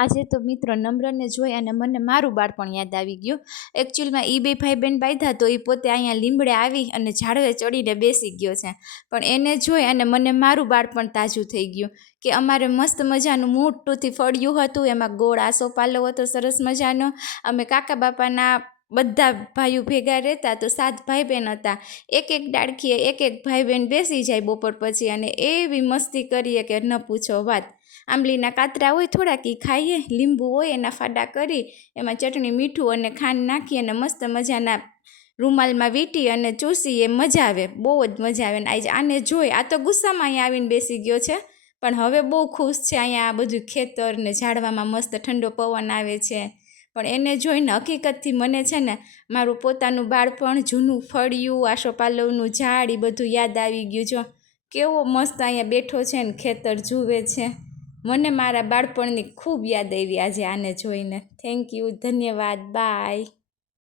આજે તો મિત્રો નમ્રને જોઈ અને મને મારું બાળપણ યાદ આવી ગયું. એકચ્યુઅલમાં એ બે ભાઈ બહેન બાંધ્યા તો એ પોતે અહીંયા લીમડે આવી અને ઝાડવે ચડીને બેસી ગયો છે. પણ એને જોઈ અને મને મારું બાળપણ તાજું થઈ ગયું કે અમારે મસ્ત મજાનું મોટુંથી ફળિયું હતું, એમાં ગોળ આસોપાલવ હતો સરસ મજાનો. અમે કાકા બાપાના બધા ભાઈઓ ભેગા રહેતા, તો 7 ભાઈ બહેન હતા. એક એક ડાળખીએ એક એક ભાઈ બહેન બેસી જાય બપોર પછી અને એવી મસ્તી કરીએ કે ન પૂછો વાત. આંબલીના કાતરા હોય થોડાક એ ખાઈએ, લીંબુ હોય એના ફાડા કરી એમાં ચટણી મીઠું અને ખાંડ નાખી અને મસ્ત મજાના રૂમાલમાં વીંટી અને ચૂસી, એ મજા આવે, બહુ જ મજા આવે. ને આને જોઈ આ તો ગુસ્સામાં અહીંયા આવીને બેસી ગયો છે, પણ હવે બહુ ખુશ છે. અહીંયા આ બધું ખેતર ને ઝાડવામાં મસ્ત ઠંડો પવન આવે છે. પણ એને જોઈને હકીકતથી મને છે ને મારું પોતાનું બાળપણ, જૂનું ફળિયું, આસોપાલવનું ઝાડ, એ બધું યાદ આવી ગયું. જો કેવો મસ્ત અહીંયા બેઠો છે ને ખેતર જુએ છે. મને મારા બાળપણની ખૂબ યાદ આવી આજે આને જોઈને. થેન્ક યુ, ધન્યવાદ, બાય.